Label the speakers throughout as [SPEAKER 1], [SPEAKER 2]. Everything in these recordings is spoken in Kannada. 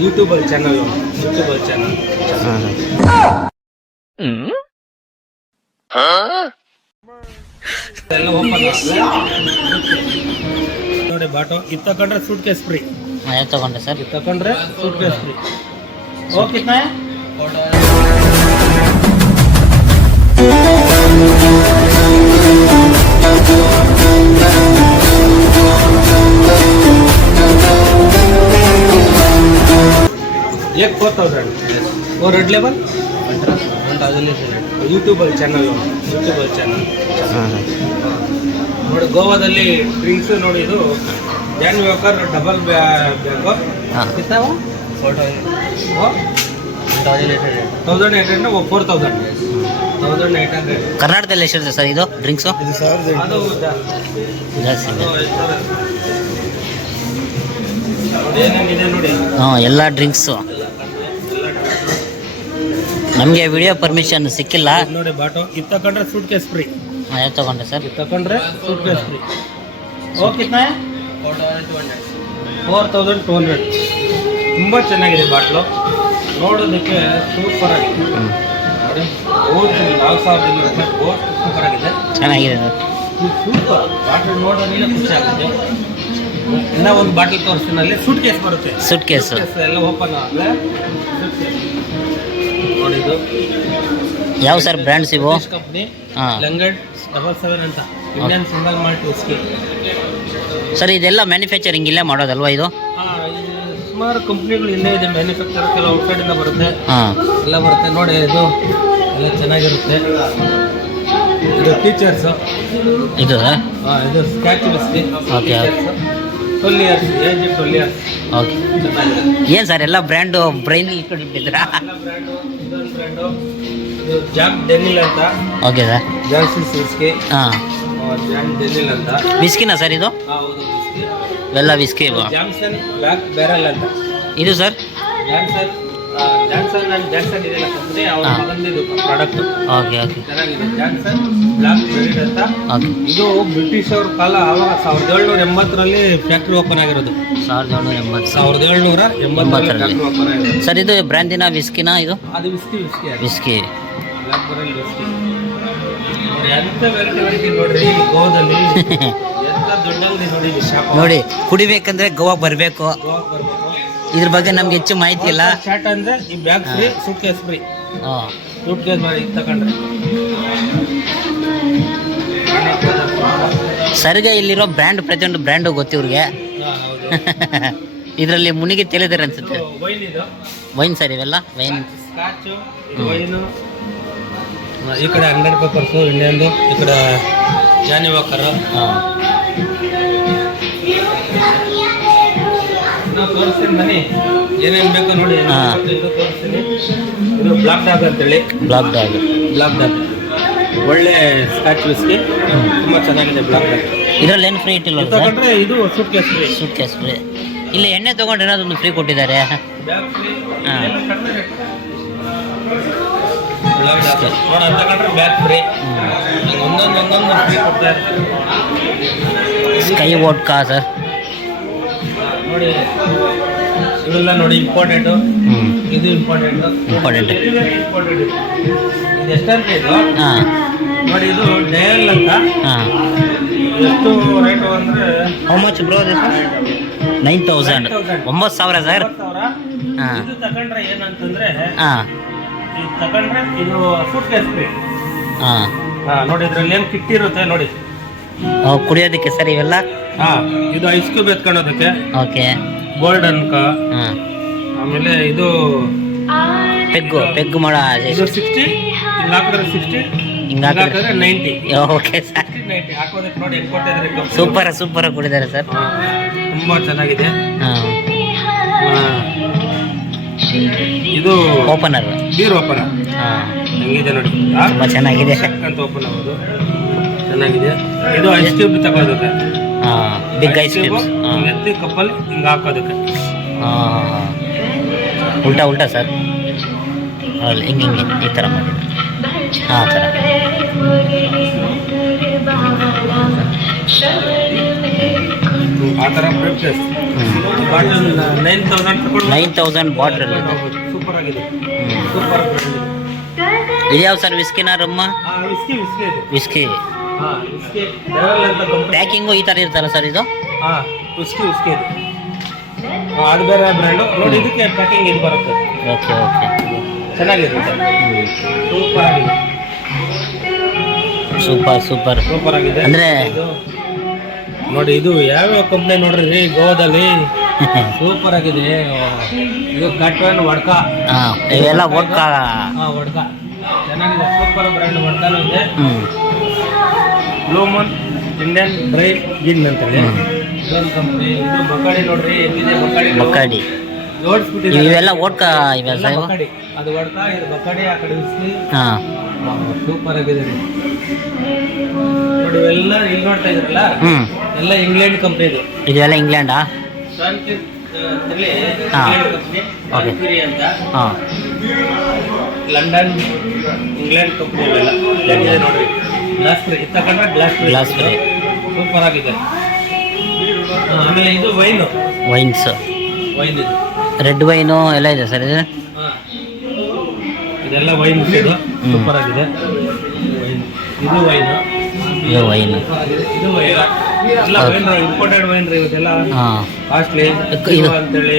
[SPEAKER 1] ಯೂಟ್ಯೂಬಲ್ಲಿ ಚಾನಲ್ ಯೂಟ್ಯೂಬಲ್ಲಿ ಚಾನಲ್
[SPEAKER 2] ಹಾಂ
[SPEAKER 1] ಎಲ್ಲ ಓಪನ್ ನೋಡಿ ಬಾಟು ಇದು ತಗೊಂಡ್ರೆ ಸೂಟ್ ಕೇಸ್ ಫ್ರೀ
[SPEAKER 2] ಹಾಂ ಯಾವ್ದು ತೊಗೊಂಡ್ರೆ ಸರ್
[SPEAKER 1] ಇದು ತಗೊಂಡ್ರೆ ಸೂಟ್ ಕೇಸ್ ಫ್ರೀ ಓಕೆ ಏಕ್ ಫೋರ್ ತೌಸಂಡ್ ಓ ರೆಡ್ ಲೆವೆಲ್ ಯೂಟ್ಯೂಬಲ್ಲಿ ಚಾನಲ್ ಯೂಟ್ಯೂಬಲ್ಲಿ ಚಾನಲ್ ನೋಡಿ ಗೋವಾದಲ್ಲಿ ಡ್ರಿಂಕ್ಸು ನೋಡಿ ಇದು. ಜಾನ್ ವೇಕರ್ ಡಬಲ್ ಬೇಕು ಇರ್ತಾವ? Thousand eight four thousand thousand
[SPEAKER 2] ಕರ್ನಾಟಕದಲ್ಲಿ ಎಷ್ಟಿರುತ್ತೆ ಸರ್ ಇದು ಡ್ರಿಂಕ್ಸ್ ಜಾಸ್ತಿ
[SPEAKER 1] ನೋಡಿ
[SPEAKER 2] ಹಾಂ ಎಲ್ಲ ಡ್ರಿಂಕ್ಸು ನಮಗೆ ವಿಡಿಯೋ ಪರ್ಮಿಷನ್ ಸಿಕ್ಕಿಲ್ಲ.
[SPEAKER 1] ನೋಡಿ ಬಾಟು. ಇದು ತಗೊಂಡ್ರೆ ಸೂಟ್ ಕೇಸ್ ಫ್ರೀ
[SPEAKER 2] ಹಾಂ ಯಾವ್ದು ತಗೊಂಡ್ರೆ ಸರ್.
[SPEAKER 1] ಇದು ತಗೊಂಡ್ರೆ suitcase free okay four thousand two hundred ತುಂಬ ಚೆನ್ನಾಗಿದೆ ಬಾಟ್ಲು. ನೋಡೋದಕ್ಕೆ ಸೂಪರ್ ಆಗಿದೆ. ನೋಡಿ ಸಾವಿರದ ಇನ್ನೂರು ರೂಪಾಯಿ ಓಟ್ ಸೂಪರ್ ಆಗಿದೆ.
[SPEAKER 2] ಚೆನ್ನಾಗಿದೆ ಸರ್.
[SPEAKER 1] ಇದು ಸೂಪರ್ ಬಾಟ್ಲು ನೋಡೋದೇ ಖುಷಿ ಆಗುತ್ತೆ. ಇನ್ನೂ ಒಂದು ಬಾಟಲ್ ತೋರಿಸ್ತೀನಿ ಅಲ್ಲಿ ಸೂಟ್ ಕೇಸ್ ಬರುತ್ತೆ.
[SPEAKER 2] ಸೂಟ್ ಕೇಸ್
[SPEAKER 1] ಎಲ್ಲ ಓಪನ್ ಆದರೆ ಇದು?
[SPEAKER 2] ಯಾವ ಸರ್ ಬ್ರ್ಯಾಂಡ್ಸ್ ಇವು
[SPEAKER 1] ಕಂಪ್ನಿ
[SPEAKER 2] ಹಾಂ.
[SPEAKER 1] ಲಂಗಡ್ ಡಬಲ್ ಸೆವೆನ್ ಅಂತ. Indian single malt whisky
[SPEAKER 2] sir ಇದೆಲ್ಲ ಮ್ಯಾನುಫ್ಯಾಕ್ಚರಿಂಗ್ ಇಲ್ಲೇ ಮಾಡೋದಲ್ವಾ ಇದು?
[SPEAKER 1] ಸುಮಾರು ಕಂಪ್ನಿಗಳು ಇಲ್ಲೇ ಇದೆ. ಮ್ಯಾನುಫ್ಯಾಕ್ಚರ್ ಕೆಲವು ಔಟ್ಸೈಡಿಂದ ಬರುತ್ತೆ.
[SPEAKER 2] ಹಾಂ.
[SPEAKER 1] ಎಲ್ಲ ಬರುತ್ತೆ. ನೋಡಿ ಇದು ಎಲ್ಲ ಚೆನ್ನಾಗಿರುತ್ತೆ. ಇದು ಟೀಚರ್ಸು
[SPEAKER 2] ಇದು ಸರ್?
[SPEAKER 1] ಇದು scotch whisky
[SPEAKER 2] Okay.
[SPEAKER 1] Twelve years age twelve years
[SPEAKER 2] okay
[SPEAKER 1] ಚೆನ್ನಾಗಿದೆ.
[SPEAKER 2] ಏನು ಸರ್ ಎಲ್ಲ ಬ್ರ್ಯಾಂಡು ಬ್ರೈನ್ ಇಟ್ಕೊಂಡಿದ್ದೀರಾ?
[SPEAKER 1] ಇದು ಜಾಕ್ ಡೆನಿಲ್ ಅಂತ.
[SPEAKER 2] ಓಕೆ ಸರ್
[SPEAKER 1] ಜಾನ್ಸಿಸ್ ವಿಸ್ಕಿ
[SPEAKER 2] ಹಾಂ.
[SPEAKER 1] ಜಾನ್ ಡೆನಿಲ್ ಅಂತ.
[SPEAKER 2] ವಿಸ್ಕಿನಾ ಸರ್ ಇದು?
[SPEAKER 1] ಹೌದು ವಿಸ್ಕಿ
[SPEAKER 2] ಎಲ್ಲ ವಿಸ್ಕಿ
[SPEAKER 1] ಜಾನ್ಸನ್ ಬ್ಯಾಕ್ ಬ್ಯಾರಲ್ ಅಂತ.
[SPEAKER 2] ಇದು sir
[SPEAKER 1] Johnson Johnson and Johnson ಇದೆಯಲ್ಲ ಕಂಪ್ನಿ ಅವ್ರ
[SPEAKER 2] ಹಾ.
[SPEAKER 1] ಮಗಂದಿದು ಪ್ರಾಡಕ್ಟ್
[SPEAKER 2] ಓಕೆ ಓಕೆ.
[SPEAKER 1] ಚೆನ್ನಾಗಿದೆ. ಜಾನ್ಸನ್ ಬ್ಲ್ಯಾಕ್ ಬೆರಿಡ್ ಅಂತ.
[SPEAKER 2] ಓಕೆ.
[SPEAKER 1] ಇದು ಬ್ರಿಟಿಷ್ ಅವ್ರ ಕಾಲ ಆವಾಗ ಸಾವಿರದ ಏಳ್ನೂರ ಎಂಬತ್ತರಲ್ಲಿ ಫ್ಯಾಕ್ಟ್ರಿ ಓಪನ್ ಆಗಿರೋದು.
[SPEAKER 2] ಸಾವಿರದ ಏಳ್ನೂರ ಎಂಬತ್ತು.
[SPEAKER 1] ಸಾವಿರದ ಏಳ್ನೂರ ಎಂಬತ್ತರಲ್ಲಿ
[SPEAKER 2] ಎಂಬತ್ತರಲ್ಲಿ.
[SPEAKER 1] ಫ್ಯಾಕ್ಟ್ರಿ ಓಪನ್ ಆಗಿರೋದು.
[SPEAKER 2] ಸರ್ ಇದು ಬ್ರ್ಯಾಂಡಿನ ವಿಸ್ಕಿನಾ ಇದು?
[SPEAKER 1] ಅದು whisky whisky
[SPEAKER 2] whisky
[SPEAKER 1] black barrel whisky ನೋಡಿ, ಎಂತ ವೆರೈಟಿ ವೆರೈಟಿ ನೋಡ್ರಿ ಈ ಗೋವಾದಲ್ಲಿ ಎಂತ ದೊಡ್ಡಲ್ಲಿ ನೋಡಿ ಶಾಪ್.
[SPEAKER 2] ನೋಡಿ ಕುಡಿಬೇಕಂದ್ರೆ ಗೋವಾ ಬರಬೇಕು.
[SPEAKER 1] ಗೋವಾ ಬರ್ಬೇಕು.
[SPEAKER 2] ಇದ್ರ ಬಗ್ಗೆ ನಮ್ಗೆ ಹೆಚ್ಚು ಮಾಹಿತಿ ಇಲ್ಲ.
[SPEAKER 1] ಶರ್ಟ್ ಅಂದ್ರೆ ಈ bag free suitcase free suitcase ಮಾಡಿ ತಗೊಂಡ್ರೆ
[SPEAKER 2] ಸರ್ಗೆ ಇಲ್ಲಿರೋ ಬ್ರ್ಯಾಂಡ್ ಪ್ರತಿಯೊಂದು ಬ್ರ್ಯಾಂಡು ಗೊತ್ತಿವ್ರಿಗೆ ಇದರಲ್ಲಿ ಮುನಿಗೆ ತಿಳಿದಾರೆ ಅನ್ಸುತ್ತೆ.
[SPEAKER 1] ವೈನ್
[SPEAKER 2] ಸರ್ ಇವೆಲ್ಲ? ವೈನ್
[SPEAKER 1] ಈ ಕಡೆ ಹಂಡ್ರೆಡ್ ಪೇಪರ್ಸು ಇಂಡಿಯನ್ದು ಈ ಕಡೆ ಜಾನಿ ವಾಕರ್ ನಾವು ತೋರಿಸ್ತೀನಿ ಬನ್ನಿ. ಏನೇನು ಬೇಕು ನೋಡಿ
[SPEAKER 2] ಹಾ.
[SPEAKER 1] ಇದು ತೋರಿಸ್ತೀನಿ. ಇದು ಬ್ಲಾಕ್ ಡಾಗ್ ಅಂತೇಳಿ.
[SPEAKER 2] Black Dog.
[SPEAKER 1] Black Dog. ಒಳ್ಳೆ ಸ್ಕಾಚ್ ವಿಸ್ಕಿ ತುಂಬ ಚೆನ್ನಾಗಿದೆ ಬ್ಲಾಕ್ ಡಾಗ್.
[SPEAKER 2] ಇದ್ರಲ್ಲಿ ಏನು ಫ್ರೀ ಇಟ್ಟಿಲ್ಲ
[SPEAKER 1] ಇದು
[SPEAKER 2] ಸರ್?
[SPEAKER 1] ತಗೊಂಡ್ರೆ ಇದು suitcase free
[SPEAKER 2] suitcase free ಇಲ್ಲಿ ಎಣ್ಣೆ ತೊಗೊಂಡ್ರೆ ಏನಾದ್ರು ಫ್ರೀ ಕೊಟ್ಟಿದ್ದಾರೆ?
[SPEAKER 1] ಬ್ಯಾಗ್ ಫ್ರೀ
[SPEAKER 2] ಹಾ.
[SPEAKER 1] ಎಲ್ಲ ಕಡಿಮೆ ರೇಟ್ ಬ್ಲಾಕ್ ಡಾಗ್. ನೋಡ ತಗೊಂಡ್ರೆ ಬ್ಯಾಗ್ ಫ್ರೀ ಒಂದೊಂದು ಒಂದೊಂದು ಫ್ರೀ ಕೊಡ್ತಾ ಇರ್ತಾರೆ.
[SPEAKER 2] ಸ್ಕೈ ವೋಡ್ಕಾ ಸರ್
[SPEAKER 1] ನೋಡಿ. ಇವೆಲ್ಲ ನೋಡಿ ಇಂಪಾರ್ಟೆಂಟು ಇದು ಇಂಪಾರ್ಟೆಂಟ್ ಇಂಪಾರ್ಟೆಂಟ್ ಇದು ಎಷ್ಟಂತ ಇದು?
[SPEAKER 2] ಹಾಂ.
[SPEAKER 1] ನೋಡಿ ಇದು ಡಯಲ್ ಅಂತ.
[SPEAKER 2] ಹಾಂ.
[SPEAKER 1] ಎಷ್ಟು ರೇಟು ಅಂದರೆ
[SPEAKER 2] how much bro nine thousand ಒಂಬತ್ತು ಸಾವಿರ ಸರ್ ಹಾಂ.
[SPEAKER 1] ಇದು ತಗೊಂಡ್ರೆ ಏನಂತಂದ್ರೆ
[SPEAKER 2] ಹಾಂ.
[SPEAKER 1] ಇದು ತಗೊಂಡ್ರೆ ಇದು ಸೂಟ್ ಕೇಸ್
[SPEAKER 2] ಹಾಂ.
[SPEAKER 1] ಹಾಂ ನೋಡಿ ಇದ್ರಲ್ಲಿ ಏನು ಕಿಟ್ಟಿರುತ್ತೆ ನೋಡಿ.
[SPEAKER 2] ಕುಡಿಯೋದಕ್ಕೆ ಸರ್ ಇವೆಲ್ಲ?
[SPEAKER 1] ಹಾಂ ಇದು ಐಸ್ ಕ್ಯೂಬ್ ಎತ್ಕೊಳ್ಳೋದಕ್ಕೆ
[SPEAKER 2] ಓಕೆ.
[SPEAKER 1] ಗೋಲ್ಡನ್ ಅನ್ಕ
[SPEAKER 2] ಹಾಂ.
[SPEAKER 1] ಆಮೇಲೆ ಇದು
[SPEAKER 2] ಪೆಗ್ಗು ಪೆಗ್ಗು ಮಾಡೋ
[SPEAKER 1] ಇದು ಸಿಕ್ಸ್ಟಿ ಹಿಂಗೆ ಹಾಕಿದ್ರೆ ಸಿಕ್ಸ್ಟಿ
[SPEAKER 2] ಹಿಂಗೆ
[SPEAKER 1] ಹಿಂಗೆ
[SPEAKER 2] ಹಾಕಿದ್ರೆ
[SPEAKER 1] ಹಾಕಿದ್ರೆ ninety
[SPEAKER 2] okay sir.
[SPEAKER 1] Sixty ninety ಹಾಕೋದಕ್ಕೆ ನೋಡಿ ಕೊಟ್ಟಿದ್ದಾರೆ.
[SPEAKER 2] ಸೂಪರ್ ಸೂಪರ್ ಕುಡಿದ್ದಾರೆ ಸರ್.
[SPEAKER 1] ಹಾ, ತುಂಬಾ ಚೆನ್ನಾಗಿದೆ.
[SPEAKER 2] ಹಾಂ.
[SPEAKER 1] ಹಾ. ಇದು
[SPEAKER 2] ಓಪನರ್
[SPEAKER 1] ಬೀರ್ ಓಪನ್
[SPEAKER 2] ಹಾಂ.
[SPEAKER 1] ಹೆಂಗಿದೆ ನೋಡಿ. ತುಂಬಾ
[SPEAKER 2] ತುಂಬ ಚೆನ್ನಾಗಿದೆ
[SPEAKER 1] ಅಂತ ಓಪನ್ ಆಗೋದು ಚೆನ್ನಾಗಿದೆ. ಇದು ಐಸ್ ಕ್ಯೂಬ್
[SPEAKER 2] ತಗೋದಕ್ಕೆ ಬಿಗ್ ಐಸ್
[SPEAKER 1] ಕ್ಯೂಬ್ ಎತ್ತಿ ಕಪ್ಪಲ್ಲಿ ಹಿಂಗೆ ಹಾಕೋದಕ್ಕೆ.
[SPEAKER 2] ಉಲ್ಟಾ ಉಲ್ಟಾ ಸರ್ ಅಲ್ಲಿ ಹಿಂಗೆ ಹಿಂಗೆ ಈ ಥರ ಮಾಡಿ. ಹಾಂ ಸರ್ ಥರ
[SPEAKER 1] ಹ್ಮ್. ಆ ಥರ brief bottle nine thousand
[SPEAKER 2] nine thousand bottle ಇದೆ
[SPEAKER 1] ಸೂಪರ್ ಆಗಿದೆ. ಸೂಪರ್
[SPEAKER 2] ಇದ್ಯಾವ ಸರ್ ವಿಸ್ಕಿನ ರಮ್ಮ
[SPEAKER 1] ವಿಸ್ಕಿ ವಿಸ್ಕಿ
[SPEAKER 2] ವಿಸ್ಕಿ ಪ್ಯಾಕಿಂಗು ಈ ಥರ ಇರ್ತಲ್ಲ ಸರ್ ಇದು?
[SPEAKER 1] ಹಾಂ ಉಸ್ಕಿ ಉಸ್ಕಿ ಇದು. ಅದು ಬೇರೆ ಬ್ರ್ಯಾಂಡು. ನೋಡಿ ಇದಕ್ಕೆ ಪ್ಯಾಕಿಂಗ್ ಇದು ಬರುತ್ತೆ.
[SPEAKER 2] Okay okay.
[SPEAKER 1] ಚೆನ್ನಾಗಿರುತ್ತೆ ಸೂಪರ್ ಆಗಿದೆ.
[SPEAKER 2] Super super.
[SPEAKER 1] ಸೂಪರ್ ಆಗಿದೆ.
[SPEAKER 2] ಅಂದ್ರೆ-
[SPEAKER 1] ನೋಡಿ ಇದು ಯಾವ್ಯಾವ ಕಂಪ್ನಿ ನೋಡ್ರಿ? ಗೋವಾದಲ್ಲಿ. ಸೂಪರ್ ಆಗಿದೆ. ಇದು ಕಟ್ ವಡ್ಕ.
[SPEAKER 2] ಹಾಂ ಎಲ್ಲ ಒಡ್ಕ
[SPEAKER 1] ಹಾ ವಡ್ಕ. ಚೆನ್ನಾಗಿದೆ. ಸೂಪರ್ ಬ್ರ್ಯಾಂಡ್ ವಡ್ಕಾನು ಇದೆ.
[SPEAKER 2] ಹ್ಞೂ
[SPEAKER 1] blue moon Indian dry gin ಅಂತೇಳಿ
[SPEAKER 2] ಹೇಳಿ
[SPEAKER 1] ಇದೊಂದು ಕಂಪ್ನಿ ಇದು ಬಕಾಡಿ ನೋಡ್ರಿ ಎಲ್ಲಿದೆ ಮಕ್ಕಡಿ
[SPEAKER 2] ಇವೆಲ್ಲ ಓಟ್ಕ ಇವೆ
[SPEAKER 1] ಬಕಾಡಿ. ಅದು ವಡ್ಕ ಇದು ಬಕಾಡಿ ಆ ಕಡೆ ವಿಸ್ಕಿ
[SPEAKER 2] ಹಾಂ.
[SPEAKER 1] ಸೂಪರ್ ಆಗಿದೆ ರೀ. ನೋಡಿ ಇವೆಲ್ಲ ಇಲ್ಲಿ ನೋಡ್ತಾ ಇದ್ರಲ್ಲ?
[SPEAKER 2] ಹ್ಞೂ
[SPEAKER 1] ಎಲ್ಲ ಇಂಗ್ಲೆಂಡ್ ಕಂಪ್ನಿ ಇದು.
[SPEAKER 2] ಇದೆಲ್ಲ ಇಂಗ್ಲೆಂಡಾ?
[SPEAKER 1] ಕಂಪ್ನಿ ಅಂತ.
[SPEAKER 2] ಹಾಂ.
[SPEAKER 1] ಲಂಡನ್ ಇಂಗ್ಲೆಂಡ್ ಕಂಪ್ನಿ ಇವೆಲ್ಲ ನೋಡ್ರಿ. ಗ್ಲಾಸ್ ಫ್ರೀ ತಗೊಂಡ್ರೆ glass free
[SPEAKER 2] Glass free.
[SPEAKER 1] Super ಆಗಿದೆ. ಆಮೇಲೆ ಇದು ವೈನು
[SPEAKER 2] ವೈನ್ಸ್
[SPEAKER 1] ವೈನ್ ಇದು.
[SPEAKER 2] ರೆಡ್ ವೈನು ಎಲ್ಲ ಇದೆ ಸರ್ ಇದು?
[SPEAKER 1] ಹಾ. ಇದೆಲ್ಲ ವೈನ್ ಇದು. ಸೂಪರ್ ಆಗಿದೆ. ವೈನ್ ಇದು ವೈನು
[SPEAKER 2] ಇದು ವೈನ್
[SPEAKER 1] ಇದು ವೈನ್ ಎಲ್ಲ ವೈನ್ ಇಂಪೋರ್ಟೆಡ್ ವೈನ್ ರೀ ಇವತ್ತೆಲ್ಲ
[SPEAKER 2] ಹಾಂ.
[SPEAKER 1] ಕಾಸ್ಟ್ಲಿ
[SPEAKER 2] ಇದು-
[SPEAKER 1] ಅಂತೇಳಿ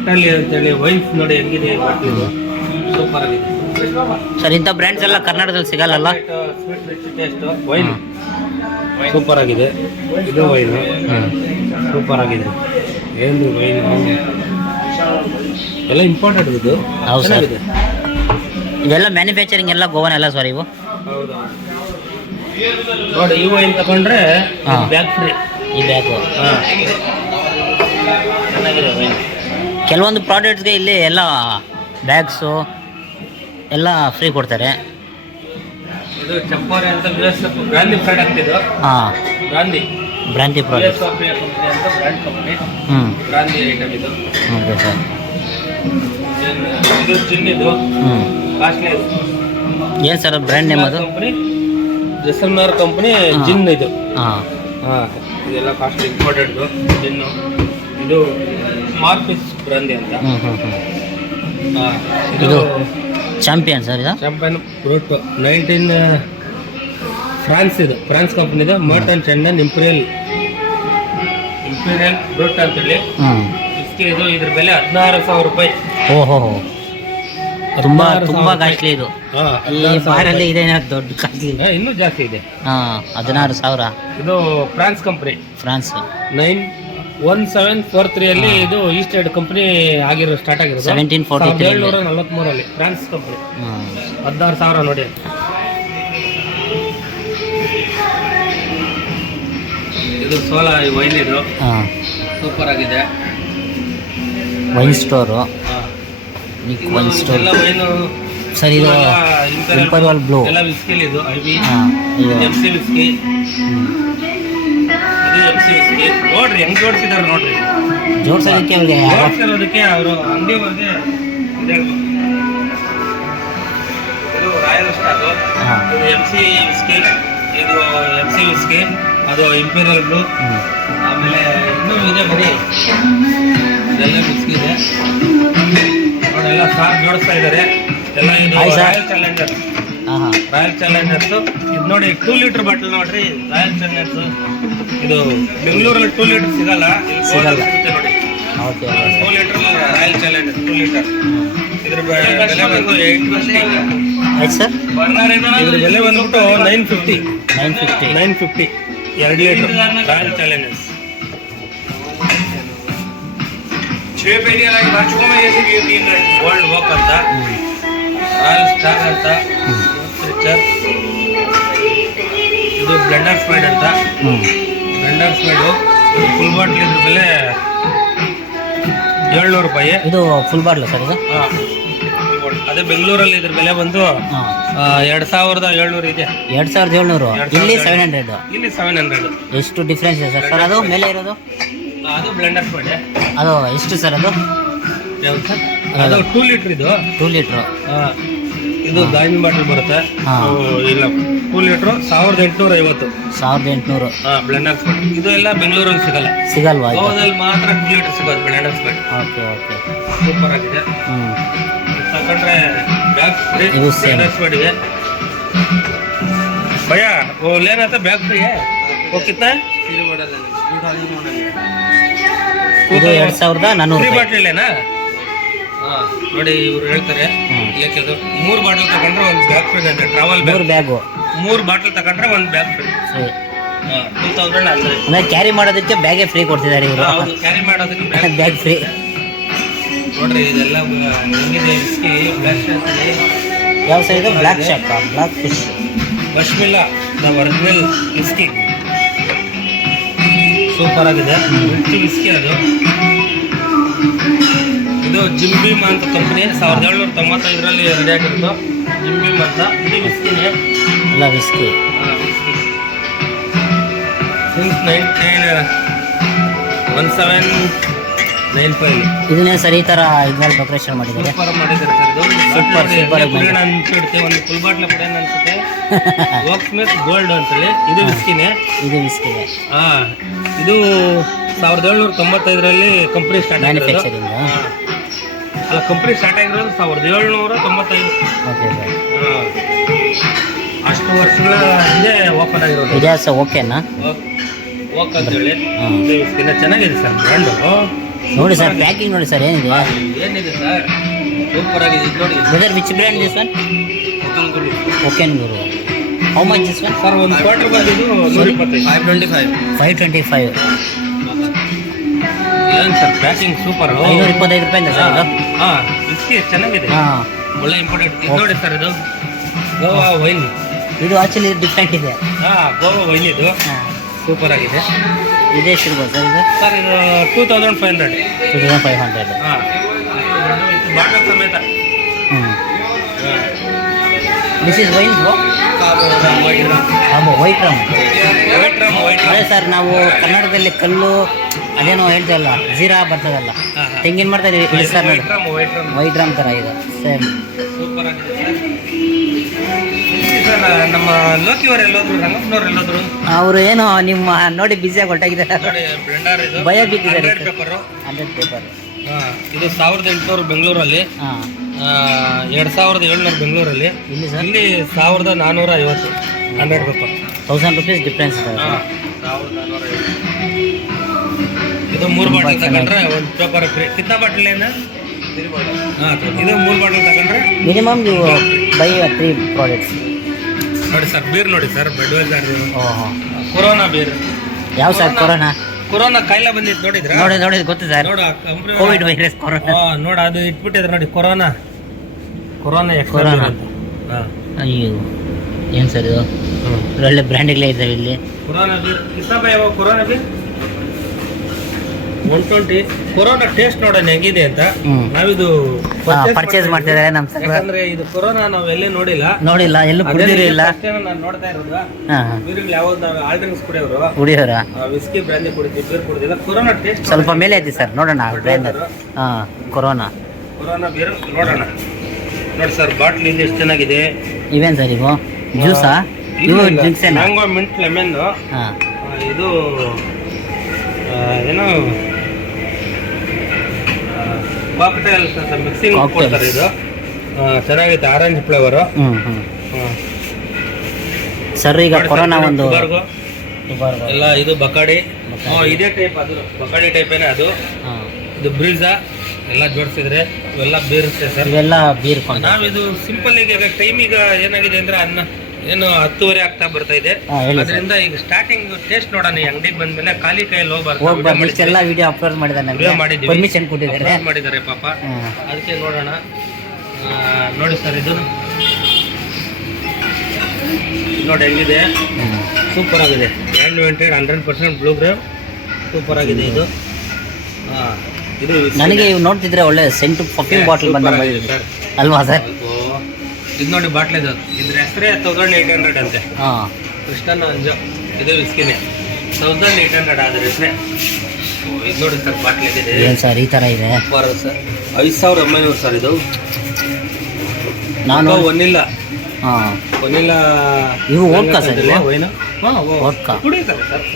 [SPEAKER 1] ಇಟಲಿ ಅಂತೇಳಿ ವೈನ್ಸ್ ನೋಡಿ ಹೆಂಗಿದೆ ಬಾಟ್ಲಿದು ಸೂಪರ್ ಆಗಿದೆ.
[SPEAKER 2] ಸರ್ ಇಂಥ ಬ್ರ್ಯಾಂಡ್ಸ್ ಎಲ್ಲ ಕರ್ನಾಟಕದಲ್ಲಿ ಸಿಗಲ್ಲಲ್ಲ?
[SPEAKER 1] Sweet rich taste wine super ಆಗಿದೆ. ಇದು ವೈನ್ ಸೂಪರ್ ಆಗಿದೆ. ಏನು ವೈನ್ ಎಲ್ಲ ಇಂಪಾರ್ಟೆಂಟ್ ಇದು.
[SPEAKER 2] ಹೌದು ಸರ್. ಇವೆಲ್ಲ ಮ್ಯಾನುಫ್ಯಾಕ್ಚರಿಂಗ್ ಎಲ್ಲ ಗೋವನ್ ಎಲ್ಲ ಸರ್ ಇವು?
[SPEAKER 1] ಹೌದಾ ನೋಡಿ ಈ ವೈನ್ ತಗೊಂಡ್ರೆ
[SPEAKER 2] ಬ್ಯಾಕ್
[SPEAKER 1] ಬ್ಯಾಗ್ ಫ್ರೀ
[SPEAKER 2] ಈ ಬ್ಯಾಗು
[SPEAKER 1] ಹಾಂ. ಚೆನ್ನಾಗಿದೆ ವೈನ್
[SPEAKER 2] ಕೆಲವೊಂದು ಪ್ರಾಡಕ್ಟ್ಸ್ಗೆ ಇಲ್ಲಿ ಎಲ್ಲ ಬ್ಯಾಗ್ಸು ಎಲ್ಲ ಫ್ರೀ ಕೊಡ್ತಾರೆ.
[SPEAKER 1] ಇದು ಅಂತ ಬ್ರಾಂಡಿ ಪ್ರಾಡಕ್ಟ್ ಇದು.
[SPEAKER 2] ಹಾಂ.
[SPEAKER 1] ಬ್ರಾಂದಿ
[SPEAKER 2] ಬ್ರಾಂತಿ
[SPEAKER 1] ಯು ಕಂಪ್ನಿ ಅಂತ ಬ್ರ್ಯಾಂಡ್ ಕಂಪ್ನಿ
[SPEAKER 2] ಹ್ಞೂ
[SPEAKER 1] ಬ್ರಾಂದಿ ಐಟಮ್ ಇದು.
[SPEAKER 2] Okay sir.
[SPEAKER 1] ಏನ್- ಇದು ಜಿನ್ ಇದು.
[SPEAKER 2] ಹ್ಞೂ
[SPEAKER 1] ಕಾಸ್ಟ್ಲಿ
[SPEAKER 2] ಏನು ಸರ್ ಬ್ರ್ಯಾಂಡ್ ನೇಮ್ ಅದು
[SPEAKER 1] ಕಂಪ್ನಿ ಕಂಪನಿ
[SPEAKER 2] ಕಂಪ್ನಿ
[SPEAKER 1] ಜಿನ್ ಇದು.
[SPEAKER 2] ಹಾಂ.
[SPEAKER 1] ಹಾಂ ಇದೆಲ್ಲ ಕಾಸ್ಟ್ಲಿ ಇಂಪಾರ್ಟೆಂಟ್ ಜಿನ್ನು ಇದು ಮಾರ್ಪಿಸ್ ಬ್ರಾಂದಿ ಅಂತ.
[SPEAKER 2] ಹ್ಞೂ ಹ್ಞೂ ಇದು ಚಾಂಪಿಯನ್ ಸರ್ ಇದು?
[SPEAKER 1] ಚಾಂಪಿಯನ್ ಫ್ರೂಟ್ ನೈನ್ಟೀನ್ ಫ್ರಾನ್ಸ್ ಇದು. ಫ್ರಾನ್ಸ್ ಕಂಪ್ನಿದು ಮರ್ಟನ್ ಚೆಂಡನ್ ಇಂಪೀರಿಯಲ್ ಇಂಪೀರಿಯಲ್ ಫ್ರೂಟ್ ಅಂತೇಳಿ ಇಸ್ಕೆ ಇದು. ಇದ್ರ ಬೆಲೆ ಹದಿನಾರು ಸಾವಿರ ರೂಪಾಯಿ.
[SPEAKER 2] ಓಹೋ. ತುಂಬ ತುಂಬಾ ಕಾಸ್ಟ್ಲಿ ಇದು.
[SPEAKER 1] ಹಾಂ
[SPEAKER 2] ಈ ಬಾರಲ್ಲಿ ಇದೆ ದೊಡ್ಡ ಕಾಸ್ಟ್ಲಿ
[SPEAKER 1] ಇನ್ನೂ ಜಾಸ್ತಿ ಇದೆ.
[SPEAKER 2] ಹಾಂ ಹದಿನಾರು ಸಾವಿರ.
[SPEAKER 1] ಇದು France company
[SPEAKER 2] France
[SPEAKER 1] nine one seven four three ಅಲ್ಲಿ ಇದು ಈಸ್ಟ್ ಏಡ್ ಕಂಪ್ನಿ ಆಗಿರೋ ಸ್ಟಾರ್ಟ್ ಆಗಿರೋದು.
[SPEAKER 2] 1743
[SPEAKER 1] ಏಳ್ನೂರ ನಲವತ್ಮೂರಲ್ಲಿ ಫ್ರಾನ್ಸ್ ಕಂಪ್ನಿ ಹದಿನಾರು ಸಾವಿರ ನೋಡಿ. ಇದು ಸೋಲಾ ವೈನ್ ಇದು.
[SPEAKER 2] ಹಾಂ.
[SPEAKER 1] ಸೂಪರ್ ಆಗಿದೆ.
[SPEAKER 2] ವೈನ್ ಸ್ಟೋರು ನಿಕ್ ವೈನ್ ಸ್ಟೋರ್
[SPEAKER 1] ಎಲ್ಲ ವೈನು
[SPEAKER 2] ಸರ್ ಇದು ಇಂಪರ್ವಲ್ ಬ್ಲೂ
[SPEAKER 1] ಎಲ್ಲ ವಿಸ್ಕಿಲ್ ಇದು ಐ ಬಿ
[SPEAKER 2] ಹಾಂ
[SPEAKER 1] ಎಂ ಸಿ ವಿಸ್ಕಿ ಇದು ಎಂ ಸಿ. ವಿಸ್ಕಿ ನೋಡ್ರಿ ಹೆಂಗ್ ಜೋಡಿಸಿದಾರೆ ನೋಡ್ರಿ.
[SPEAKER 2] ಜೋಡ್ಸೋದಕ್ಕೆ ಅವ್ರಿಗೆ
[SPEAKER 1] ಜೋಡಿಸಿರೋದಕ್ಕೆ ಅವರು ಅಂಗಡಿವರೆಗೆ ಇದು ರಾಯಲ್ ಸ್ಟಾರ್. ಇದು ಎಂ ಸಿ ವಿಸ್ಕಿ. ಇದು ಎಂ ಸಿ ಸ್ಕಿ ಅದು ಇಂಪೀರಿಯಲ್ ಬ್ಲೂ ಆಮೇಲೆ ಇನ್ನೂ ಇದೆ ಬರೀ. ಇದೆಲ್ಲ ವಿಸ್ಕಿ ಇದೆ. ನೋಡಿ ಎಲ್ಲ ಸಾರ್ ಜೋಡಿಸ್ತಾ ಇದ್ದಾರೆ. ಎಲ್ಲ ಇದು ರಾಯಲ್ ಚಾಲೆಂಜರ್ ರಾಯಲ್ ಚಾಲೆಂಜರ್ಸ್ ಇದು ನೋಡಿ ಟೂ ಲೀಟರ್ ಬಾಟಲ್ ನೋಡ್ರಿ ರಾಯಲ್ ಚಾಲೆಂಜರ್ಸ್ ಇದು ಬೆಂಗಳೂರಲ್ಲಿ ಟೂ ಲೀಟರ್ ಸಿಗಲ್ಲ
[SPEAKER 2] ಸಿಗಲ್ಲ.
[SPEAKER 1] ನೋಡಿ.
[SPEAKER 2] Okay
[SPEAKER 1] two litre Royal Challenger two litre ಇದ್ರ ಬೆಲೆ ಬಂದು ಏಯ್ಟ್
[SPEAKER 2] ಸರ್
[SPEAKER 1] ಇದ್ರ ಬೆಲೆ ಬಂದ್ಬಿಟ್ಟು nine fifty
[SPEAKER 2] nine fifty.
[SPEAKER 1] Nine fifty. ಎರಡು litre Royal Challengers gold work ಅಂತ. ರಾಯಲ್ ಸ್ಟಾರ್ ಅಂತ. ರಿಚರ್ ಇದು ಬ್ಲೆಂಡರ್ ಸ್ಪೀಡ್ ಅಂತ. ಬ್ಲೆಂಡರ್ ಸ್ಪೀಡು ಫುಲ್ ಬಾಟ್ಲ್ ಇದ್ರ ಮೇಲೆ ಏಳ್ನೂರು ರೂಪಾಯಿ.
[SPEAKER 2] ಇದು ಫುಲ್ ಬಾಟ್ಲು ಸರ್ ಇದು?
[SPEAKER 1] ಹಾ. ಅದೇ ಬೆಂಗಳೂರಲ್ಲಿ ಇದ್ರ ಬೆಲೆ ಬಂದು ಎರಡು ಸಾವಿರದ ಏಳ್ನೂರು ಇದೆ.
[SPEAKER 2] ಎರಡು ಸಾವಿರದ ಏಳ್ನೂರು. ಇಲ್ಲಿ ಸೆವೆನ್ ಹಂಡ್ರೆಡ್
[SPEAKER 1] ಇಲ್ಲಿ ಸೆವೆನ್ ಹಂಡ್ರೆಡ್
[SPEAKER 2] ಎಷ್ಟು ಡಿಫ್ರೆನ್ಸ್ ಇದೆ ಸರ್ ಸರ್ ಅದು ಮೇಲೆ ಇರೋದು?
[SPEAKER 1] ಅದು ಬ್ಲೆಂಡರ್ ಸ್ಪೀಡ್
[SPEAKER 2] ಅದು ಎಷ್ಟು ಸರ್ ಅದು?
[SPEAKER 1] ಯಾವ್ದು ಸರ್ ಅದು ಟೂ ಲೀಟ್ರ್ ಇದು.
[SPEAKER 2] ಟೂ ಲೀಟ್ರು
[SPEAKER 1] ಆ, ಇದು ಗಾಂಜಿ ಬಾಟಲ್ ಬರುತ್ತೆ. ಇಲ್ಲ ಫುಲ್ ಲೀಟ್ರು ಸಾವಿರದ ಎಂಟುನೂರ ಐವತ್ತು.
[SPEAKER 2] ಸಾವಿರದ ಎಂಟುನೂರು.
[SPEAKER 1] ಹಾಂ ಬ್ಲೆಂಡ್ ಹಾಕ್ಸ್ಬಿಟ್ಟು ಇದು ಎಲ್ಲ ಬೆಂಗಳೂರಲ್ಲಿ ಸಿಗಲ್ಲ.
[SPEAKER 2] ಸಿಗಲ್ವಾ
[SPEAKER 1] ಗೋವಾದಲ್ಲಿ ಮಾತ್ರ ಟೂ ಲೀಟ್ರ್ ಸಿಗೋದು ಬ್ಲೆಂಡ್ ಹಾಕ್ಸ್ಬಿಟ್ಟು
[SPEAKER 2] ಓಕೆ ಓಕೆ.
[SPEAKER 1] ಸೂಪರ್ ಆಗಿದೆ.
[SPEAKER 2] ಹ್ಞೂ
[SPEAKER 1] ತಗೊಂಡ್ರೆ ಬ್ಯಾಕ್ ಫ್ರೀ
[SPEAKER 2] ಇದು same.
[SPEAKER 1] ಬ್ಲೆಂಡ್ ಹಾಕ್ಸ್ಬಿಟ್ಟಿದೆ ಭಯ ಓ ಲೇನಾತ ಬ್ಯಾಗ್ ಫ್ರೀ ಓಕಿತ್ತಾ
[SPEAKER 2] ಇದು ಎರಡು ಸಾವಿರದ ನಾನ್ನೂರು
[SPEAKER 1] ಫ್ರೀ
[SPEAKER 2] ರೂಪಾಯಿ.
[SPEAKER 1] ನೋಡಿ ಇವ್ರು ಹೇಳ್ತಾರೆ.
[SPEAKER 2] ಹ್ಮ್.
[SPEAKER 1] ಲೆಕ್ಕದು ಮೂರು ಬಾಟಲ್ ತಗೊಂಡ್ರೆ ಒಂದು ಬ್ಯಾಗ್ ಫ್ರೀ ಅಂತ ಟ್ರಾವೆಲ್
[SPEAKER 2] ಮೂರು
[SPEAKER 1] ಬ್ಯಾಗ್ ಮೂರು ಬಾಟಲ್ ತಗೊಂಡ್ರೆ ಒಂದು ಬ್ಯಾಗ್ ಫ್ರೀ ಟೂ ತೌಸಂಡ್ ಅಂದ್ರೆ.
[SPEAKER 2] ಅಂದರೆ ಕ್ಯಾರಿ ಮಾಡೋದಕ್ಕೆ ಬ್ಯಾಗೇ ಫ್ರೀ ಕೊಡ್ತಿದ್ದಾರೆ ಇವರು.
[SPEAKER 1] ಕ್ಯಾರಿ ಮಾಡೋದಕ್ಕೆ ಬ್ಯಾಗ್
[SPEAKER 2] ಬ್ಯಾಗ್ ಫ್ರೀ
[SPEAKER 1] ನೋಡ್ರಿ ಇದೆಲ್ಲ ಹೆಂಗಿದೆ ವಿಸ್ಕಿ ಬ್ಲಾಕ್
[SPEAKER 2] ಯಾವ side black shop black fish
[SPEAKER 1] ಬಶ್ಮಿಲ್ಲ the original whisky super ಆಗಿದೆ. ರಿಚ್ ವಿಸ್ಕಿ ಅದು. ಇದು ಜಿಂಬಿಮ್ ಅಂತ ಕಂಪ್ನಿ ಸಾವಿರದ ಏಳ್ನೂರ ತೊಂಬತ್ತೈದರಲ್ಲಿ ರೆಡಿ ಆಗಿರೋದು. ಜಿಂಬಿಮ್ ಅಂತ. ಇದು ವಿಸ್ಕಿನೇ
[SPEAKER 2] ಎಲ್ಲ whisky
[SPEAKER 1] since nineteen one seven nine five
[SPEAKER 2] ಇದನ್ನೇ ಸರಿ ಈ ಥರ ಇದ್ಮೇಲೆ ಡೆಕೋರೇಷನ್ ಮಾಡಿದ್ದಾರೆ.
[SPEAKER 1] ಸೂಪರ್ ಮಾಡಿದ್ದಾರೆ ಸರ್ ಇದು.
[SPEAKER 2] ಸೂಪರ್ ಸೂಪರ್
[SPEAKER 1] ಕುಡಿಯೋಣ ಅನ್ಸುತ್ತೆ ಒಂದು ಫುಲ್ ಬಾಟ್ಲ ಕುಡಿಯೋಣ ಅನ್ಸುತ್ತೆ ವರ್ಕ್ ಸ್ಮಿತ್ ಗೋಲ್ಡ್ ಅಂತೇಳಿ. ಇದು ವಿಸ್ಕಿನೇ
[SPEAKER 2] ಇದು ವಿಸ್ಕಿನೇ
[SPEAKER 1] ಹಾಂ ಇದು ಸಾವಿರದ ಏಳ್ನೂರ ತೊಂಬತ್ತೈದರಲ್ಲಿ ಕಂಪ್ನಿ ಸ್ಟಾರ್ಟ್ ಆಗಿದೆ
[SPEAKER 2] ಮ್ಯಾನುಫ್ಯಾಕ್ಚರಿಂಗ್
[SPEAKER 1] ಅಲ್ಲ ಕಂಪ್ನಿ ಸ್ಟಾರ್ಟ್ ಆಗಿರೋದು ಸಾವಿರದ ಏಳ್ನೂರ ತೊಂಬತ್ತೈದು.
[SPEAKER 2] Okay sir.
[SPEAKER 1] ಅಷ್ಟು ವರ್ಷಗಳ ಹಿಂದೆ ಓಪನ್ ಆಗಿರೋದು.
[SPEAKER 2] ಸರ್ ಓಕೆನಾ
[SPEAKER 1] ಓಕೆ ಅಂತೇಳಿ
[SPEAKER 2] ಹಾಂ.
[SPEAKER 1] ಇದು ಚೆನ್ನಾಗಿದೆ ಸರ್ ಬ್ರ್ಯಾಂಡು
[SPEAKER 2] ನೋಡಿ ಸರ್ ಪ್ಯಾಕಿಂಗ್ ನೋಡಿ ಸರ್ ಏನಿದೆ?
[SPEAKER 1] ಏನಿದೆ ಸರ್? ಸೂಪರ್ ಆಗಿದೆ ಇದು ನೋಡಿ.
[SPEAKER 2] Which brand this sir okay Guru how much is one
[SPEAKER 1] sir ಒಂದು ಕ್ವಾರ್ಟರ್ ಬಂದಿದ್ದು ನೂರ ಇಪ್ಪತ್ತೈದು. Five twenty five
[SPEAKER 2] five twenty five
[SPEAKER 1] ಏನು ಸರ್ ಪ್ಯಾಕಿಂಗ್ ಸೂಪರ್
[SPEAKER 2] ಐನೂರ ಇಪ್ಪತ್ತೈದು ರೂಪಾಯಿಂದ ಸರ್ ಇದು?
[SPEAKER 1] ಹಾ ಚೆನ್ನಾಗಿದೆ.
[SPEAKER 2] ಹಾಂ.
[SPEAKER 1] ಒಳ್ಳೆ ಇಂಪಾರ್ಟೆಂಟ್ ಇದು ನೋಡಿ ಸರ್ ಇದು ಗೋವಾ ವೈನ್.
[SPEAKER 2] ಇದು ಆಕ್ಚುಲಿ ಡಿಫ್ರೆಂಟ್ ಇದೆ
[SPEAKER 1] ಹಾ ಗೋವಾ ವೈನ್ ಇದು.
[SPEAKER 2] ಹಾಂ.
[SPEAKER 1] ಸೂಪರ್ ಆಗಿದೆ.
[SPEAKER 2] ಇದೇ ಸರ್ ಇದು?
[SPEAKER 1] ಸರ್ ಇದು two thousand five hundred
[SPEAKER 2] two thousand five hundred
[SPEAKER 1] ಹಾ. ಬಾಟಲ್ ಸಮೇತ.
[SPEAKER 2] ಹ್ಞೂ this is wine bro
[SPEAKER 1] white rum
[SPEAKER 2] ಹಾಂ white rum
[SPEAKER 1] white rum white
[SPEAKER 2] ಅದೇ ಸರ್ ನಾವು ಕನ್ನಡದಲ್ಲಿ ಕಲ್ಲು ಅದೇನೋ ಹೇಳ್ತಲ್ಲ ಜೀರಾ ಬರ್ತದಲ್ಲ. ತೆಂಗಿನ ಮಾಡ್ತಾ ಇದೀವಿ ಸರ್ ನೋಡಿ.
[SPEAKER 1] ವೈಟ್ ರಾಮ್
[SPEAKER 2] ಥರ ಇದೆ. ಸೇಮ್
[SPEAKER 1] ಸೂಪರ್ ಆಗಿದೆ ಸರ್. ಸರ್ ನಮ್ಮ ಲೋಕಿಯವರು ಎಲ್ಲೋದ್ರು ರಂಗಪ್ಪನವ್ರು ಎಲ್ಲೋದ್ರು?
[SPEAKER 2] ಅವರು ಏನೋ ನಿಮ್ಮ ನೋಡಿ ಬ್ಯುಸಿಯಾಗಿ ಹೊರಟಾಗಿದ್ದಾರೆ. ಭಯ ಬಿದ್ದಿದ್ದಾರೆ
[SPEAKER 1] ಪೇಪರು
[SPEAKER 2] ಹಂಡ್ರೆಡ್ ಪೇಪರ್
[SPEAKER 1] ಇದು ಸಾವಿರದ ಎಂಟುನೂರು ಬೆಂಗಳೂರಲ್ಲಿ. ಎರಡು ಸಾವಿರದ ಏಳ್ನೂರು ಬೆಂಗಳೂರಲ್ಲಿ.
[SPEAKER 2] ಇಲ್ಲಿ
[SPEAKER 1] ಸಾವಿರದ ನಾನ್ನೂರ ಐವತ್ತು. Hundred paper
[SPEAKER 2] thousand rupees difference ಇದೆ.
[SPEAKER 1] ಸಾವಿರದ ನಾನ್ನೂರ ಐವತ್ತು. ಇದು ಮೂರು ಬಾಟಲ್ ತಗೊಂಡ್ರೆ ಒಂದು ಪೇಪರ್ ಫ್ರೀ ಕಿತ್ತ ಬಾಟಲ್ ಏನ? ಇದು ಮೂರು ಬಾಟಲ್ ತಗೊಂಡ್ರೆ
[SPEAKER 2] ಮಿನಿಮಮ್ ನೀವು ಬೈ ತ್ರೀ ಪ್ರಾಡಕ್ಟ್ಸ್
[SPEAKER 1] ನೋಡಿ ಸರ್ ಬೀರ್ ನೋಡಿ ಸರ್ ಬೆಡ್ವೈಸರ್ ಕೊರೋನಾ ಬೀರ್
[SPEAKER 2] ಯಾವ ಸರ್ ಕೊರೋನಾ
[SPEAKER 1] ಕೊರೋನಾ ಕಾಯಿಲೆ ಬಂದಿತ್ತು ನೋಡಿದ್ರೆ?
[SPEAKER 2] ನೋಡಿ ನೋಡಿ ಗೊತ್ತು ಸರ್.
[SPEAKER 1] ನೋಡು
[SPEAKER 2] ಕೋವಿಡ್ ವೈರಸ್ ಕೊರೋನಾ
[SPEAKER 1] ನೋಡಿ ಅದು ಇಟ್ಬಿಟ್ಟಿದ್ರೆ ನೋಡಿ ಕೊರೋನಾ ಕೊರೋನಾ
[SPEAKER 2] ಕೊರೋನಾ.
[SPEAKER 1] ಹಾಂ.
[SPEAKER 2] ಅಯ್ಯೋ ಏನು ಸರ್ ಇದು? ಒಳ್ಳೆ ಬ್ರ್ಯಾಂಡ್ಗಳೇ ಇದ್ದಾವೆ ಇಲ್ಲಿ.
[SPEAKER 1] ಕೊರೋನಾ ಬೀರ್ ಕಿತ್ತಾ ಯಾವ Corona beer one twenty Corona taste ನೋಡೋಣ ಹೆಂಗಿದೆ ಅಂತ. ನಾವಿದು
[SPEAKER 2] ಪರ್ಚೇಸ್ ಮಾಡ್ತಿದ್ದಾರೆ ನಮ್ಮ
[SPEAKER 1] ಯಾಕಂದ್ರೆ ಇದು ಕೊರೋನಾ ನಾವು ಎಲ್ಲೇ ನೋಡಿಲ್ಲ.
[SPEAKER 2] ನೋಡಿಲ್ಲ ಎಲ್ಲೂ ಕುಡಿದಿರಲಿಲ್ಲ
[SPEAKER 1] ನಾನು ನೋಡ್ತಾ ಇರೋದು.
[SPEAKER 2] ಹಾಂ ಹಾಂ.
[SPEAKER 1] ಬೀರ್ಗಳು ಯಾವ್ದು ನಾವು ಆಲ್ ಡ್ರಿಂಕ್ಸ್ ಕುಡಿಯೋರು.
[SPEAKER 2] ಕುಡಿಯೋರ?
[SPEAKER 1] ವಿಸ್ಕಿ ಬ್ರ್ಯಾಂಡಿ ಬೀರ್ ಕುಡಿದಿಲ್ಲ ಕೊರೋನಾ ಟೇಸ್ಟ್
[SPEAKER 2] ಸ್ವಲ್ಪ ಮೇಲೆ ಐತಿ ಸರ್ ನೋಡೋಣ ಬ್ರ್ಯಾಂಡ್ ಹಾಂ ಕೊರೋನಾ.
[SPEAKER 1] ಕೊರೋನಾ ಬೀರ್ ನೋಡೋಣ. ನೋಡಿ ಸರ್ ಬಾಟ್ಲ್ ಇಲ್ಲಿ ಎಷ್ಟು ಚೆನ್ನಾಗಿದೆ.
[SPEAKER 2] ಇವೇನು ಸರ್ ಇವು ಜ್ಯೂಸಾ? ಇವು ಡ್ರಿಂಕ್ಸ್ ಏನಾ?
[SPEAKER 1] ಮ್ಯಾಂಗೋ ಮಿಂಟ್ ಲೆಮನ್
[SPEAKER 2] ಹಾಂ.
[SPEAKER 1] ಇದು ಏನು ಕಾಕ್ಟೈಲ್ ಮಿಕ್ಸಿಂಗ್. ಕೊಡ್ತಾರೆ ಇದು. ಚೆನ್ನಾಗೈತೆ ಆರೆಂಜ್ ಫ್ಲೇವರು
[SPEAKER 2] ಸರ್ ಈಗ ಕೊರೋನಾ ಒಂದು.
[SPEAKER 1] ಎಲ್ಲ ಇದು ಬಕಾಡಿ. ಇದೇ ಟೈಪ್ ಅದು. ಬಕಾಡಿ ಟೈಪೇನೆ ಅದು. ಇದು ಬ್ರಿಜಾ. ಎಲ್ಲ ಜೋಡಿಸಿದ್ರೆ ಇವೆಲ್ಲ ಬೀರುತ್ತೆ ಸರ್
[SPEAKER 2] ಇವೆಲ್ಲ ಬೀರ್ಕೊಂಡು. ನಾವು
[SPEAKER 1] ಇದು ಸಿಂಪಲ್ ಈಗ ಟೈಮ್ ಈಗ ಏನಾಗಿದೆ ಅಂದ್ರೆ ಅನ್ನ. ಏನು ಹತ್ತುವರೆ ಆಗ್ತಾ ಬರ್ತಾ ಇದೆ.
[SPEAKER 2] ಹಾಂ ಹೇಳಿ ಸರ್.
[SPEAKER 1] ಅದರಿಂದ ಈಗ ಸ್ಟಾರ್ಟಿಂಗ್ ಟೇಸ್ಟ್ ನೋಡೋಣ ಈ ಅಂಗಡಿಗೆ ಬಂದ್ಮೇಲೆ ಖಾಲಿ ಕೈಯಲ್ಲಿ ಹೋಗ್ಬಾರ್ದು
[SPEAKER 2] ಹೋಗ್ಬಾರ್ದು ಇಷ್ಟೆಲ್ಲ ವಿಡಿಯೋ ಅಪ್ಲೋಡ್ ಮಾಡಿದ್ದಾರೆ ನಮಗೆ.
[SPEAKER 1] ಮಾಡಿದ್ದೀವಿ.
[SPEAKER 2] ಪರ್ಮಿಷನ್ ಕೊಟ್ಟಿದ್ದಾರೆ.
[SPEAKER 1] Upload ಮಾಡಿದ್ದಾರೆ ಪಾಪ. ಅದಕ್ಕೆ ನೋಡೋಣ. ಆ, ನೋಡಿ ಸರ್ ಇದು. ನೋಡಿ ಹೆಂಗಿದೆ. ಸೂಪರ್ ಆಗಿದೆ. Hand vented hundred percent blue grave super ಆಗಿದೆ ಇದು. ಹಾ ಇದು
[SPEAKER 2] ನನಗೆ ಇವು ನೋಡ್ತಿದ್ರೆ ಒಳ್ಳೆ ಸೆಂಟು ಪರ್ಫ್ಯೂಮ್ ಬಾಟ್ಲ್ ಬಂದ ಅಲ್ವಾ ಸರ್?
[SPEAKER 1] ಇದು ನೋಡಿ ಬಾಟ್ಲ್ ಇದು. ಇದ್ರ ಹೆಸರೇ ತೌಸಂಡ್ ಏಯ್ಟ್ ಹಂಡ್ರೆಡ್ ಅಂತೆ.
[SPEAKER 2] ಹಾಂ.
[SPEAKER 1] ಕೃಷ್ಣನ ಅಂಜು. ಇದು ವಿಸ್ಕಿನೇ ತೌಸಂಡ್ ಏಯ್ಟ್ ಹಂಡ್ರೆಡ್ ಆದ್ರೆ ಹೆಸರೇ. ಇದು ನೋಡಿ ಸರ್ ಬಾಟ್ಲಿ ಇದೆ.
[SPEAKER 2] ಏನು ಸರ್ ಈ ಥರ ಇದೆ?
[SPEAKER 1] Super sir. ಐದು ಸಾವಿರದ ಒಂಬೈನೂರು ಸರ್ ಇದು.
[SPEAKER 2] ನಾನು
[SPEAKER 1] ಒನ್ನಿಲ್ಲ
[SPEAKER 2] ಹಾಂ.
[SPEAKER 1] ಒನ್ನಿಲ್ಲ
[SPEAKER 2] ಇವು ಓದ್ಕಾ ಸರ್
[SPEAKER 1] ಏನು ಹಾಂ
[SPEAKER 2] ವೋಡ್ಕಾ.
[SPEAKER 1] ಕುಡಿತಾರೆ ಸರ್.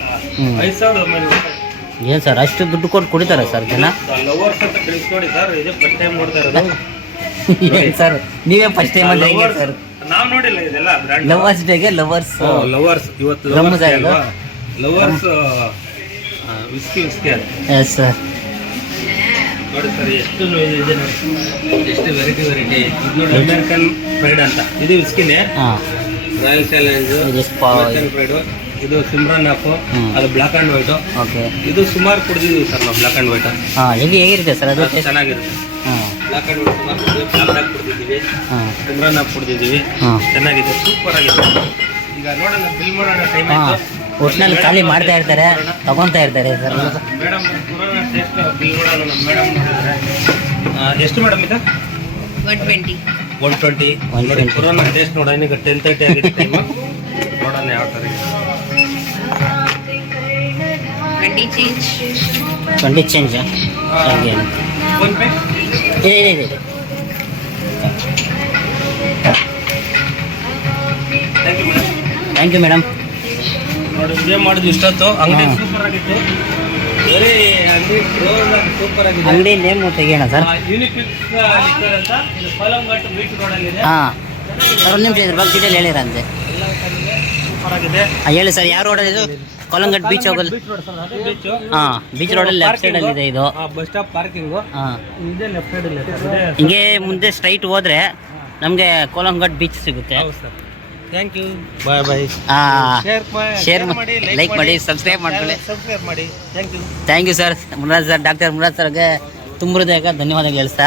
[SPEAKER 1] ಐದು ಸಾವಿರದ ಒಂಬೈನೂರು
[SPEAKER 2] ಏನು ಸರ್ ಅಷ್ಟು ದುಡ್ಡು ಕೊಟ್ಟು ಕುಡಿತಾರೆ ಸರ್ ಜನ?
[SPEAKER 1] ಲವರ್ಸ್ ಅಂತ ಕಳಿಸಿ ನೋಡಿ ಸರ್ ಇದು ಫಸ್ಟ್ ಟೈಮ್ ನೋಡ್ತಾ ಇರೋದು.
[SPEAKER 2] ಏನು ಸರ್ ನೀವೇ ಫಸ್ಟ್ ಟೈಮ್ ಅಲ್ಲಿ ಹೇಗೆ ಸರ್
[SPEAKER 1] ನಾವು ನೋಡಿಲ್ಲ ಇದೆಲ್ಲ ಬ್ರ್ಯಾಂಡ್
[SPEAKER 2] ಲವರ್ಸ್ ಡೇಗೆ ಲವರ್ಸ್
[SPEAKER 1] ಲವರ್ಸ್ ಇವತ್ತು ಲವರ್ಸ್ ಅಲ್ವಾ? ಲವರ್ಸ್ ವಿಸ್ಕಿ ವಿಸ್ಕಿ ಅಂತ
[SPEAKER 2] ಎಸ್ ಸರ್
[SPEAKER 1] ನೋಡಿ ಸರ್ ಎಷ್ಟು ಇದೆ ನೋಡಿ. ಎಷ್ಟು ವೆರೈಟಿ ವೆರೈಟಿ ಇದು ನೋಡಿ ಅಮೇರಿಕನ್ ಫ್ರೈಡ್ ಅಂತ. ಇದು ವಿಸ್ಕಿನೇ ರಾಯಲ್ ಚಾಲೆಂಜ್ ಅಮೇರಿಕನ್ ಫ್ರೈಡ್ ಇದು ಸಿಮ್ರನ್ ಆಫ್ ಅದು ಬ್ಲಾಕ್ ಆ್ಯಂಡ್ ವೈಟು
[SPEAKER 2] ಓಕೆ
[SPEAKER 1] ಇದು ಸುಮಾರು ಕುಡಿದಿದ್ದೀವಿ ಸರ್ ನಾವು ಬ್ಲಾಕ್ ಆ್ಯಂಡ್ ವೈಟ್
[SPEAKER 2] ಹಾಂ ಹೇಗೆ ಹೇಗಿರುತ್ತೆ ಸರ್ ಅದು
[SPEAKER 1] ಚೆನ್ನಾಗಿರುತ್ತೆ. ಬ್ಲಾಕ್ ಆ್ಯಂಡ್ ವೈಟ್
[SPEAKER 2] ಹಾಂ.
[SPEAKER 1] ಸಿಮ್ರನ್
[SPEAKER 2] ಹಾಂ.
[SPEAKER 1] ಚೆನ್ನಾಗಿದೆ ಸೂಪರ್ ಆಗಿದೆ. ಈಗ ನೋಡೋಣ ಬಿಲ್ ಮಾಡೋಣ ಟೈಮ್
[SPEAKER 2] ಹಾಂ. ಒಟ್ಟಿನಲ್ಲಿ ಖಾಲಿ ಮಾಡ್ತಾ ಇರ್ತಾರೆ ತಗೊಂತಾ ಇರ್ತಾರೆ sir.
[SPEAKER 1] Madam Corona test bill ನೋಡೋಣ ನಮ್ಮ ಮೇಡಮ್ ನೋಡಿದ್ರೆ ಆ, ಎಷ್ಟು ಮೇಡಮ್ ಇದು?
[SPEAKER 3] One twenty
[SPEAKER 1] one twenty
[SPEAKER 2] 120.
[SPEAKER 1] Corona taste ನೋಡೋಣ ಈಗ ಟೆನ್ ತರ್ಟಿ ಆಗಿದೆ ಟೈಮ್ ನೋಡೋಣ ಯಾವ ಥರ ಇದೆ.
[SPEAKER 3] ಟ್ವೆಂಟಿ ಚೇಂಜ್
[SPEAKER 2] ಟ್ವೆಂಟಿ ಚೇಂಜ್ ಹಾಗೆ.
[SPEAKER 1] ಫೋನ್ ಪೇ
[SPEAKER 2] ಇದೆ ಇದೆ ಇದೆ ಇದೆ
[SPEAKER 1] ಥ್ಯಾಂಕ್ ಯು ಮೇಡಮ್ ನೋಡಿ ವಿಡಿಯೋ ಮಾಡಿದ್ವಿ ಇಷ್ಟೊತ್ತು. ಅಂಗಡಿ ಸೂಪರ್ ಆಗಿತ್ತು. ಅಂಗಡಿ ಸೂಪರ್ ಆಗಿದೆ.
[SPEAKER 2] ಅಂಗಡಿ ನೇಮ್ ತೆಗಿಯೋಣ ಸರ್
[SPEAKER 1] ಯೂನಿಫಿಕ್ಸ್ ಅಂತ. ಇದು ರೋಡಲ್ಲಿದೆ
[SPEAKER 2] ಹಾಂ. ಸರ್ ಒಂದು ನಿಮಿಷ ಇದ್ರ ಬಗ್ಗೆ ಡೀಟೇಲ್ ಹೇಳಿರಂತೆ
[SPEAKER 1] ಸೂಪರ್ ಆಗಿದೆ.
[SPEAKER 2] ಹೇಳಿ ಸರ್ ಯಾವ ರೋಡಲ್ಲಿ ಇದು? ಕೊಲಂಗಟ್ ಬೀಚ್ ಹೋಗಲ್
[SPEAKER 1] ಬೀಚ್ ರೋಡ್ ಅಲ್ಲಿ ಲೆಫ್ಟ್ ಸೈಡ್
[SPEAKER 2] ಅಲ್ಲಿ ಬೀಚ್ ರೋಡಲ್ಲಿ ಲೆಫ್ಟ್ ಸೈಡಲ್ಲಿ ಇದೆ. ಇದು
[SPEAKER 1] ಬಸ್ ಸ್ಟಾಪ್ ಪಾರ್ಕಿಂಗ್
[SPEAKER 2] ಹಾಂ.
[SPEAKER 1] ಇದೇ ಲೆಫ್ಟ್ ಸೈಡ್ ಇದೆ
[SPEAKER 2] ಹಿಂಗೆ ಮುಂದೆ ಸ್ಟ್ರೈಟ್ ಹೋದ್ರೆ ನಮಗೆ ಕೋಲಂಗಟ್ ಬೀಚ್ ಸಿಗುತ್ತೆ.
[SPEAKER 1] ಹೌದು sir thank you bye bye
[SPEAKER 2] ಹಾಂ
[SPEAKER 1] ಶೇರ್
[SPEAKER 2] ಶೇರ್ ಮಾಡಿ ಲೈಕ್ ಮಾಡಿ ಸಬ್ಸ್ಕ್ರೈಬ್ ಮಾಡ್ಕೊಳ್ಳಿ.
[SPEAKER 1] ಸಬ್ಸ್ಕ್ರೈಬ್ ಮಾಡಿ. Thank you
[SPEAKER 2] thank you sir Muraj sir doctor Muraj ಸರ್ಗೆ ತುಂಬ ಹೃದಯಕ್ಕೆ ಧನ್ಯವಾದಗಳು ಹೇಳ್ತಾ.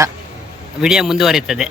[SPEAKER 2] ವಿಡಿಯೋ ಮುಂದುವರಿಯುತ್ತದೆ.